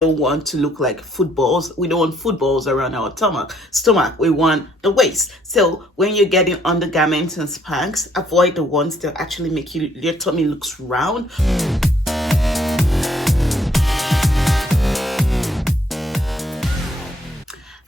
don't want to look like footballs. We don't want footballs around our stomach. We want the waist. So when you're getting undergarments and Spanx, avoid the ones that actually make your tummy looks round.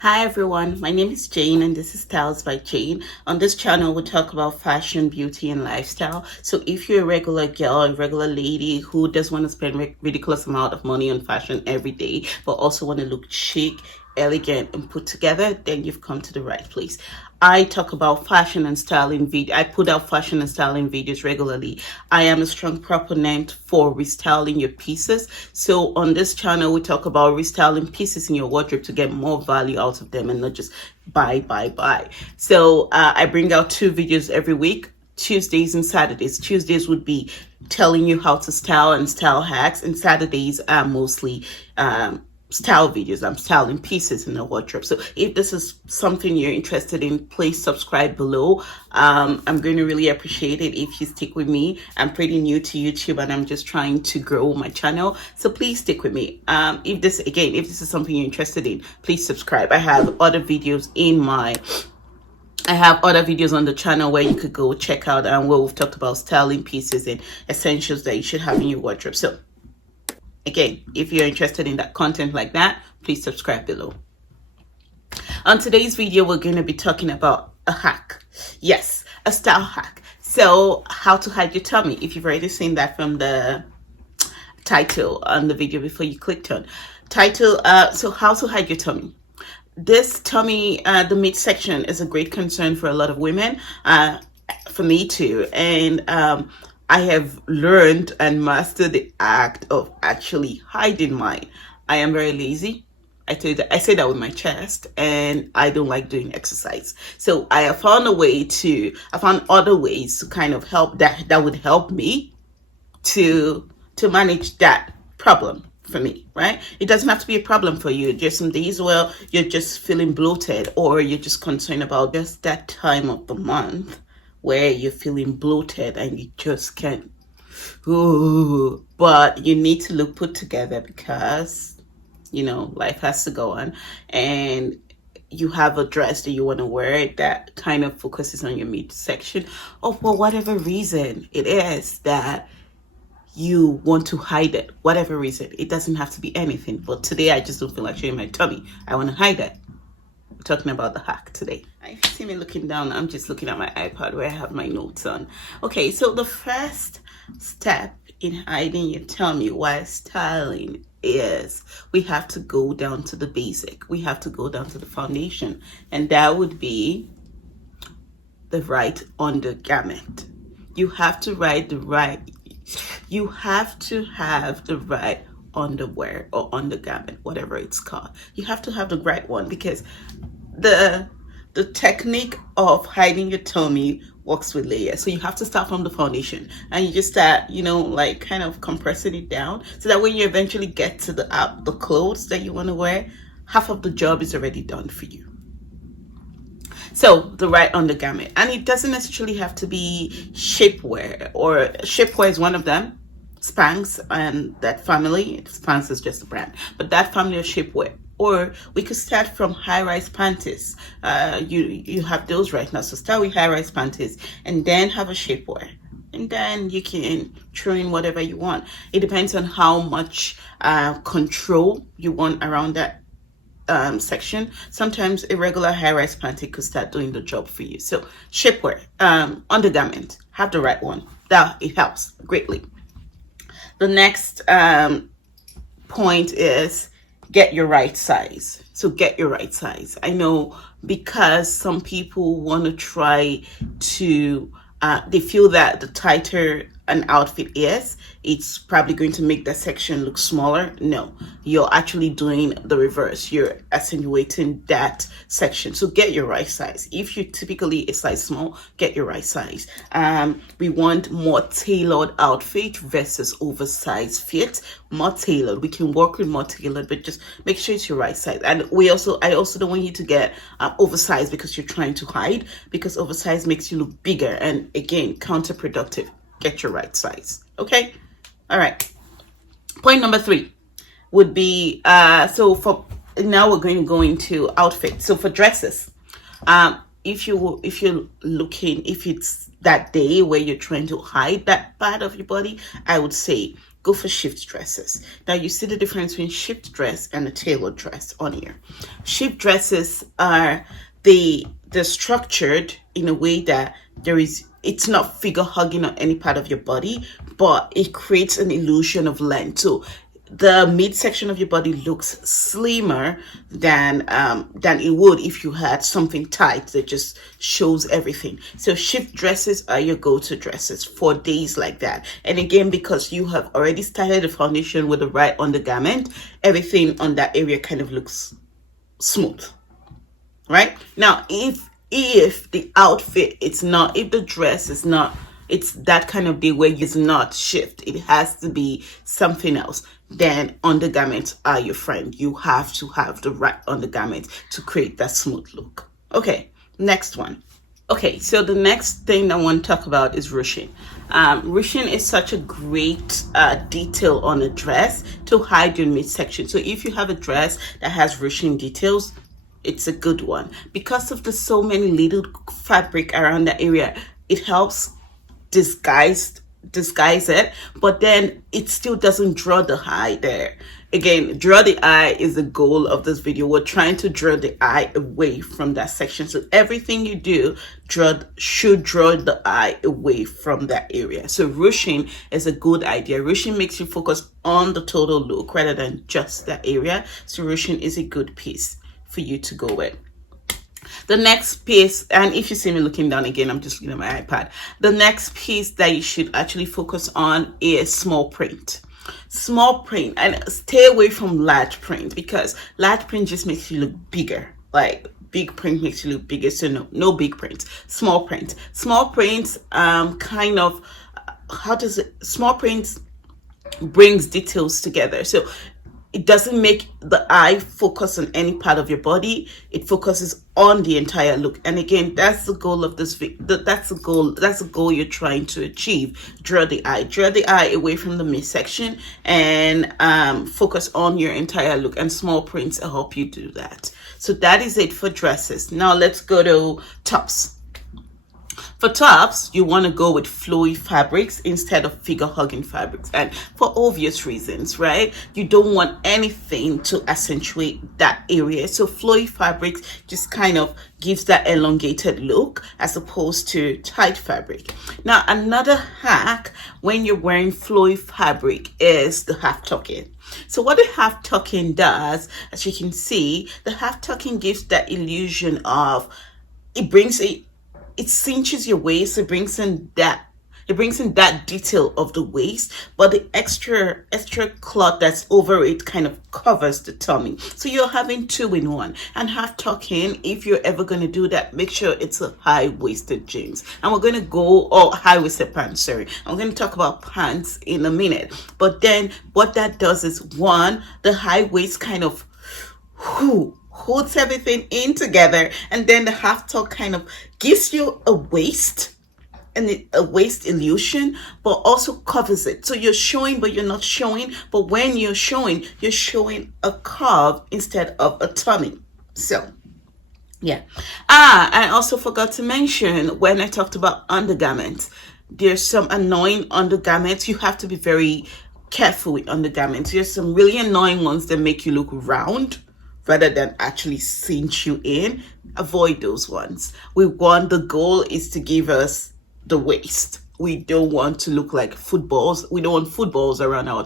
Hi everyone, my name is Jane and this is Styles by Jane. On this channel we talk about fashion, beauty and lifestyle. So if you're a regular girl, a regular lady who doesn't want to spend ridiculous amount of money on fashion every day but also want to look chic, elegant and put together, then you've come to the right place. I talk about fashion and styling video. I put out fashion and styling videos regularly. I am a strong proponent for restyling your pieces. So on this channel, we talk about restyling pieces in your wardrobe to get more value out of them and not just buy. So I bring out 2 videos every week, Tuesdays and Saturdays. Tuesdays would be telling you how to style and style hacks, and Saturdays are mostly style videos. I'm styling pieces in the wardrobe. So if this is something you're interested in, please subscribe below. I'm going to really appreciate it if you stick with me. I'm pretty new to YouTube and I'm just trying to grow my channel, so please stick with me. If this is something you're interested in, please subscribe. I have other videos on the channel where you could go check out, and where we've talked about styling pieces and essentials that you should have in your wardrobe. So again, if you're interested in that content like that, please subscribe below. On today's video, we're going to be talking about a hack. Yes, a style hack. So how to hide your tummy. If you've already seen that from the title on the video before you clicked on title, so how to hide your tummy. This tummy, the midsection, is a great concern for a lot of women, for me too. And I have learned and mastered the act of actually hiding mine. I am very lazy. I say that with my chest, and I don't like doing exercise. So I have found other ways to kind of help that would help me to manage that problem for me, right? It doesn't have to be a problem for you. Just some days where you're just feeling bloated, or you're just concerned about just that time of the month where you're feeling bloated and you just can't. Ooh, but you need to look put together because, you know, life has to go on, and you have a dress that you want to wear that kind of focuses on your midsection, or for whatever reason it is that you want to hide it. Whatever reason, it doesn't have to be anything, but today I just don't feel like showing my tummy. I want to hide it. We're talking about the hack today. If you see me looking down, I'm just looking at my iPad where I have my notes on. Okay, so the first step in hiding your tummy while styling is we have to go down to the basic. We have to go down to the foundation, and that would be the right undergarment. You have to have the right underwear or undergarment, whatever it's called. You have to have the right one, because the technique of hiding your tummy works with layers. So you have to start from the foundation, and you just start, you know, like kind of compressing it down, so that when you eventually get to the clothes that you want to wear, half of the job is already done for you. So the right undergarment, and it doesn't necessarily have to be shapewear, or shapewear is one of them. Spanx and that family. Spanx is just a brand, but that family of shapewear. Or we could start from high-rise panties. You have those right now, so start with high-rise panties and then have a shapewear, and then you can throw in whatever you want. It depends on how much control you want around that section. Sometimes a regular high-rise panty could start doing the job for you. So shapewear, undergarment, have the right one. That it helps greatly. The next point is get your right size. So get your right size. I know, because some people want to try to, they feel that the tighter an outfit is, it's probably going to make that section look smaller. No, you're actually doing the reverse. You're attenuating that section. So get your right size. If you're typically a size small, get your right size. We want more tailored outfit versus oversized fit. More tailored. We can work with more tailored, but just make sure it's your right size. And I also don't want you to get oversized because you're trying to hide, because oversized makes you look bigger, and again, counterproductive. Get your right size. Okay? All right. Point number 3. would be so for now we're going to go into outfits. So for dresses, if you're looking, if it's that day where you're trying to hide that part of your body, I would say go for shift dresses. Now you see the difference between shift dress and a tailored dress on here. Shift dresses are they're structured in a way that it's not figure hugging on any part of your body, but it creates an illusion of length. So the midsection of your body looks slimmer than it would if you had something tight that just shows everything. So shift dresses are your go-to dresses for days like that. And again, because you have already started the foundation with the right undergarment, everything on that area kind of looks smooth, right? Now, if the outfit, if the dress is not, it's that kind of day where it's not shift, it has to be something else, then undergarments are your friend. You have to have the right undergarment to create that smooth look. Okay, next one. Okay, so the next thing I want to talk about is ruching. Ruching is such a great detail on a dress to hide your midsection. So if you have a dress that has ruching details, it's a good one. Because of the so many little fabric around that area, it helps disguise it, but then it still doesn't draw the eye there. Again, draw the eye is the goal of this video. We're trying to draw the eye away from that section. So everything you do should draw the eye away from that area. So ruching is a good idea. Ruching makes you focus on the total look rather than just that area. So ruching is a good piece for you to go with. The next piece, and if you see me looking down again, I'm just looking at my iPad. The next piece that you should actually focus on is small print. Small print, and stay away from large print, because large print just makes you look bigger. Like big print makes you look bigger, so no big print. Small print. Small prints small prints brings details together. So it doesn't make the eye focus on any part of your body. It focuses on the entire look. And again, that's the goal of this video. That's the goal you're trying to achieve. Draw the eye away from the midsection and focus on your entire look. And small prints will help you do that. So that is it for dresses. Now let's go to tops. For tops, you want to go with flowy fabrics instead of figure hugging fabrics, and for obvious reasons, right? You don't want anything to accentuate that area. So flowy fabrics just kind of gives that elongated look as opposed to tight fabric. Now, another hack when you're wearing flowy fabric is the half tuck-in. So what the half tuck-in does, as you can see, the half tuck-in gives that illusion of, it cinches your waist. It brings in that detail of the waist, but the extra cloth that's over it kind of covers the tummy. So you're having two in one. And half tuck in, if you're ever going to do that, make sure it's a high-waisted jeans. And we're going to high-waisted pants, sorry. I'm going to talk about pants in a minute. But then what that does is, one, the high waist kind of holds everything in together, and then the half tuck kind of gives you a waist illusion, but also covers it. So you're showing, but you're not showing. But when you're showing a curve instead of a tummy. So yeah. I also forgot to mention when I talked about undergarments, there's some annoying undergarments. You have to be very careful with undergarments. There's some really annoying ones that make you look round rather than actually cinch you in. Avoid those ones. The goal is to give us the waist. We don't want to look like footballs. We don't want footballs around our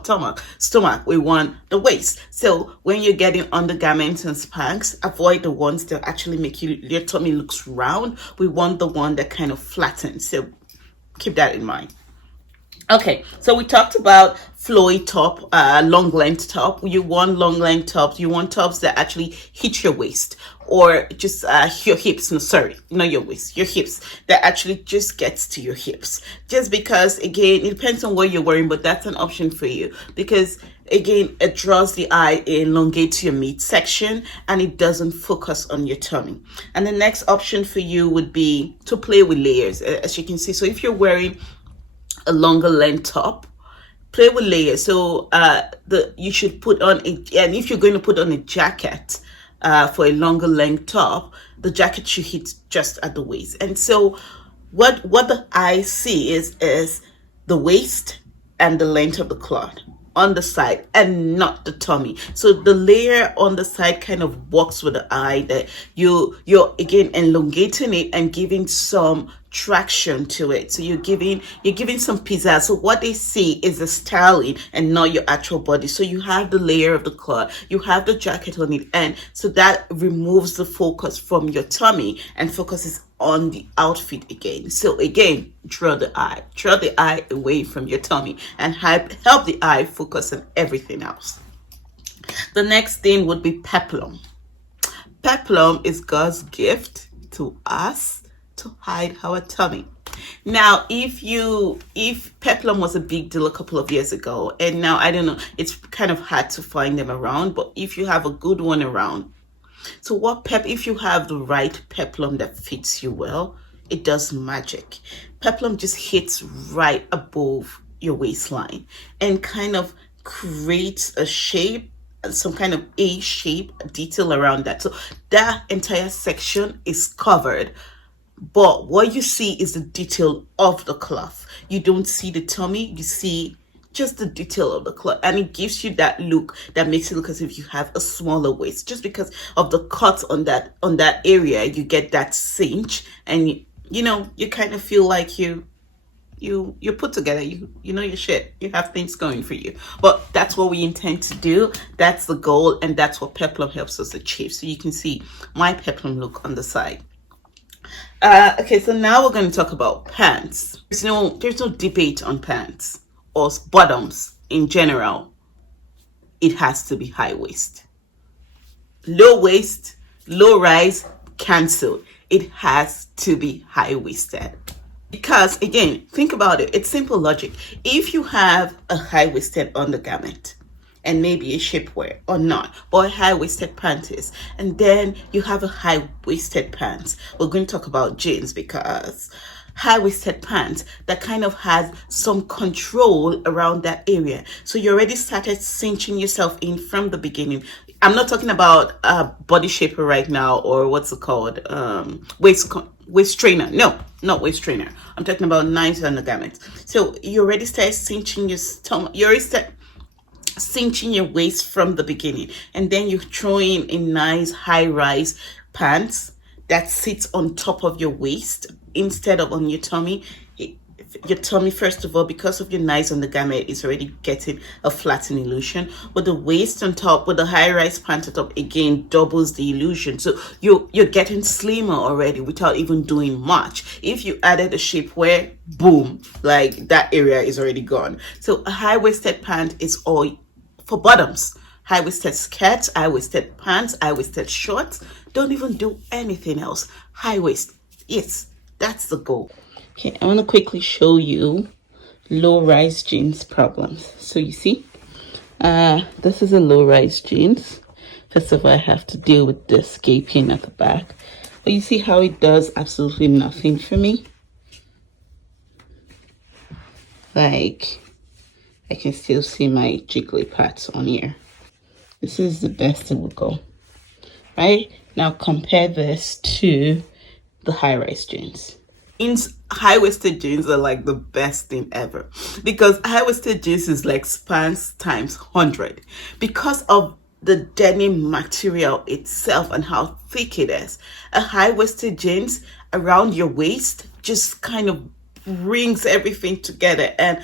stomach. We want the waist. So when you're getting undergarments and Spanx, avoid the ones that actually make your tummy looks round. We want the one that kind of flattens. So keep that in mind. Okay, so we talked about flowy top, long length top. You want long length tops. You want tops that actually hit your waist, or just your hips. No, sorry, not your waist, your hips. That actually just gets to your hips. Just because, again, it depends on what you're wearing, but that's an option for you, because again, it draws the eye, it elongates your midsection, and it doesn't focus on your tummy. And the next option for you would be to play with layers, as you can see. So if you're wearing a longer length top, play with layers. So you should put on and if you're going to put on a jacket for a longer length top, the jacket should hit just at the waist. And so what the eye see is the waist and the length of the cloth on the side and not the tummy. So the layer on the side kind of works with the eye, that you're again elongating it and giving some traction to it. So you're giving some pizzazz. So what they see is the styling and not your actual body. So you have the layer of the cloth, you have the jacket on it, and so that removes the focus from your tummy and focuses on the outfit again. So again, draw the eye away from your tummy and help the eye focus on everything else. The next thing would be peplum. Peplum is God's gift to us to hide our tummy. Now, if peplum was a big deal a couple of years ago, and now I don't know, it's kind of hard to find them around, but if you have a good one around, so if you have the right peplum that fits you well, it does magic. Peplum just hits right above your waistline and kind of creates a shape, some kind of A shape detail around that. So that entire section is covered, but what you see is the detail of the cloth. You don't see the tummy, you see just the detail of the cloth, and it gives you that look that makes it look as if you have a smaller waist. Just because of the cut on that area, you get that cinch, and you kind of feel like you're put together, you know your shit, you have things going for you. But that's what we intend to do, that's the goal, and that's what peplum helps us achieve. So you can see my peplum look on the side. Okay, so now we're going to talk about pants. There's no debate on pants or bottoms in general. It has to be high waist. Low waist, low rise, cancel. It has to be high waisted. Because again, think about it. It's simple logic. If you have a high waisted undergarment and maybe a shapewear or not, or a high waisted panties, and then you have a high waisted pants, we're going to talk about jeans, because high-waisted pants that kind of has some control around that area. So you already started cinching yourself in from the beginning. I'm not talking about a body shaper right now, or what's it called, waist trainer. No, not waist trainer. I'm talking about nice undergarments. So you already start cinching your stomach. You already start cinching your waist from the beginning, and then you throw in a nice high-rise pants that sits on top of your waist instead of on your tummy. Your tummy, first of all, because of your nice undergarment, is already getting a flattened illusion. But the waist on top, with the high-rise pant on top, again doubles the illusion. So you're getting slimmer already without even doing much. If you added a shapewear, boom, like that area is already gone. So a high-waisted pant is all for bottoms. High-waisted skirts, high-waisted pants, high-waisted shorts. Don't even do anything else. High waist. Yes, that's the goal. Okay, I want to quickly show you low-rise jeans problems. So you see, this is a low-rise jeans. First of all, I have to deal with this gaping at the back. But you see how it does absolutely nothing for me? Like, I can still see my jiggly parts on here. This is the best it will go. Right? Now compare this to the high-rise jeans. High-waisted jeans are like the best thing ever, because high-waisted jeans is like spans times 100 because of the denim material itself and how thick it is. A high-waisted jeans around your waist just kind of brings everything together, and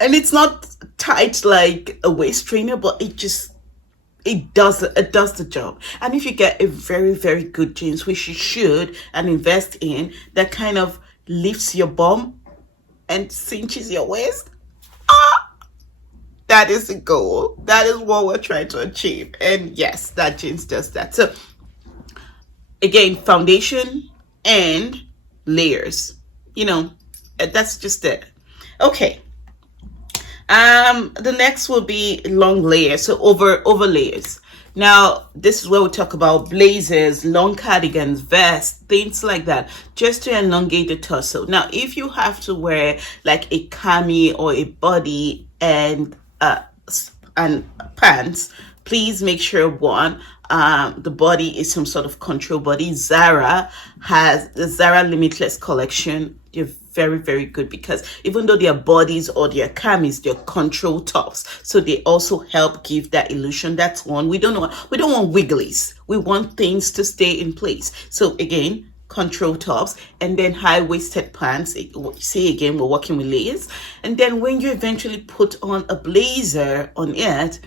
it's not tight like a waist trainer, but it does the job. And if you get a very, very good jeans, which you should and invest in, that kind of lifts your bum and cinches your waist, that is the goal. That is what we're trying to achieve. And yes, that jeans does that. So again, foundation and layers, that's just it. Okay. The next will be long layers, so over layers. Now, this is where we talk about blazers, long cardigans, vests, things like that, just to elongate the torso. Now, if you have to wear like a cami or a body and pants, please make sure one, the body is some sort of control body. Zara has the Zara Limitless collection. They're very, very good because even though their bodies or their camis, they're control tops, so they also help give that illusion. That's one. We don't want wigglies. We want things to stay in place. So again, control tops, and then high-waisted pants. See, again, we're working with layers. And then when you eventually put on a blazer on it,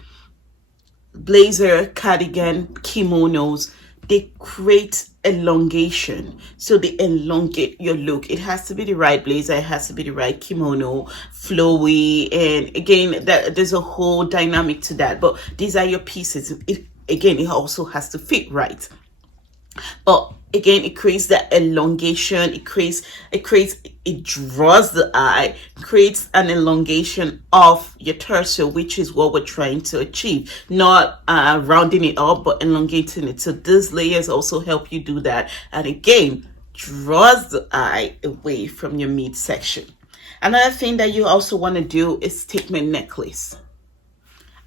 blazer, cardigan, kimonos, they create elongation. So they elongate your look. It has to be the right blazer, it has to be the right kimono, flowy, and again, there's a whole dynamic to that. But these are your pieces. It also has to fit right. But again, it creates that elongation. It draws the eye, creates an elongation of your torso, which is what we're trying to achieve. Not rounding it up, but elongating it. So these layers also help you do that. And again, draws the eye away from your midsection. Another thing that you also want to do is statement necklace.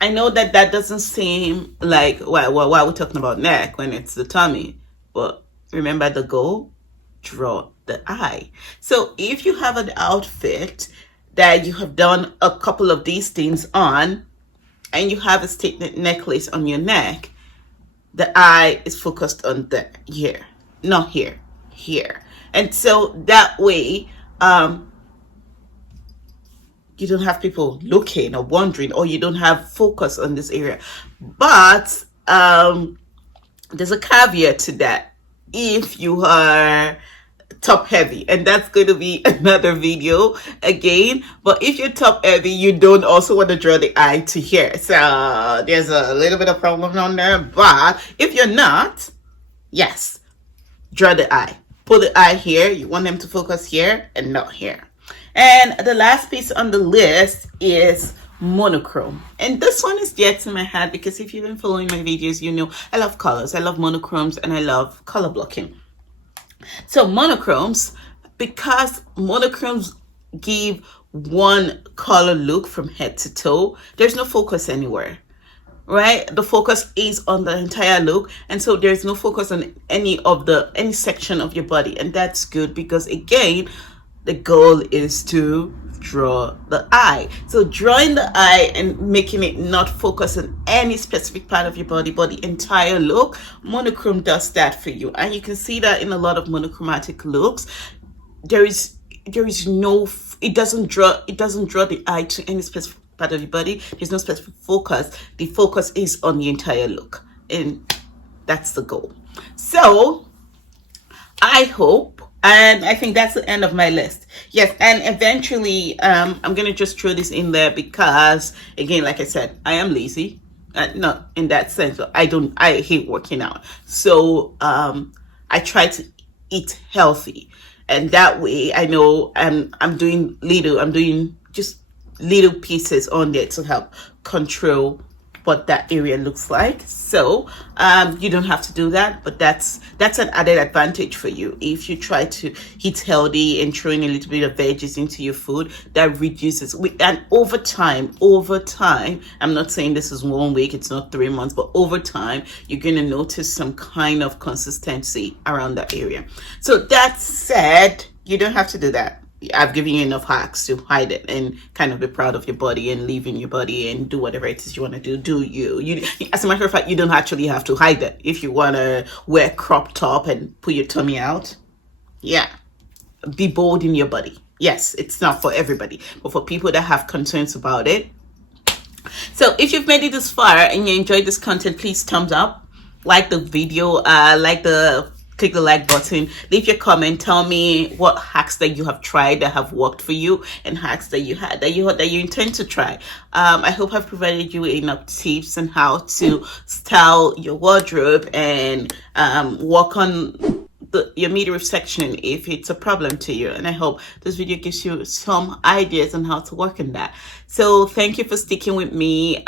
I know that doesn't seem like, why we're talking about neck when it's the tummy. But remember the goal, draw the eye. So if you have an outfit that you have done a couple of these things on, and you have a statement necklace on your neck, the eye is focused on here, not here, here. And so that way, you don't have people looking or wondering, or you don't have focus on this area. But there's a caveat to that if you are top heavy, and that's going to be another video again. But if you're top heavy, you don't also want to draw the eye to here, so there's a little bit of problem on there. But if you're not, yes, draw the eye, put the eye here. You want them to focus here and not here. And the last piece on the list is monochrome, and this one is dear to my heart because if you've been following my videos, you know I love colors, I love monochromes, and I love color blocking. So monochromes, because monochromes give one color look from head to toe, there's no focus anywhere, right? The focus is on the entire look, and so there's no focus on any section of your body, and that's good because again, the goal is to draw the eye. So drawing the eye and making it not focus on any specific part of your body but the entire look, monochrome does that for you. And you can see that in a lot of monochromatic looks, there is no, it doesn't draw the eye to any specific part of your body. There's no specific focus. The focus is on the entire look, and that's the goal. So I hope, and I think that's the end of my list. Yes, and eventually I'm going to just throw this in there because, again, like I said, I am lazy. Not in that sense. I hate working out. So I try to eat healthy. And that way I know I'm doing just little pieces on there to help control what that area looks like. So you don't have to do that, but that's an added advantage for you. If you try to eat healthy and throw in a little bit of veggies into your food, that reduces, and over time, I'm not saying this is 1 week, it's not 3 months, but over time you're going to notice some kind of consistency around that area. So that said, you don't have to do that. I've given you enough hacks to hide it and kind of be proud of your body and live in your body and do whatever it is you want to do. Do you? As a matter of fact, you don't actually have to hide it. If you want to wear crop top and put your tummy out, yeah, be bold in your body. Yes, it's not for everybody, but for people that have concerns about it. So if you've made it this far and you enjoyed this content, please thumbs up, like the video, click the like button, leave your comment, tell me what hacks that you have tried that have worked for you and hacks that you intend to try. I hope I've provided you enough tips on how to style your wardrobe and work on your midriff section if it's a problem to you. And I hope this video gives you some ideas on how to work on that. So thank you for sticking with me.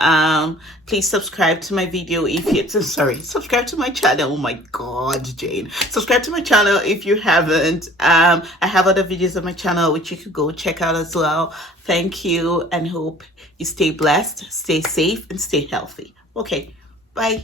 Please subscribe to my video if you subscribe to my channel. Oh my god, Jane, subscribe to my channel if you haven't. I have other videos on my channel which you could go check out as well. Thank you, and hope you stay blessed, stay safe, and stay healthy. Okay, bye.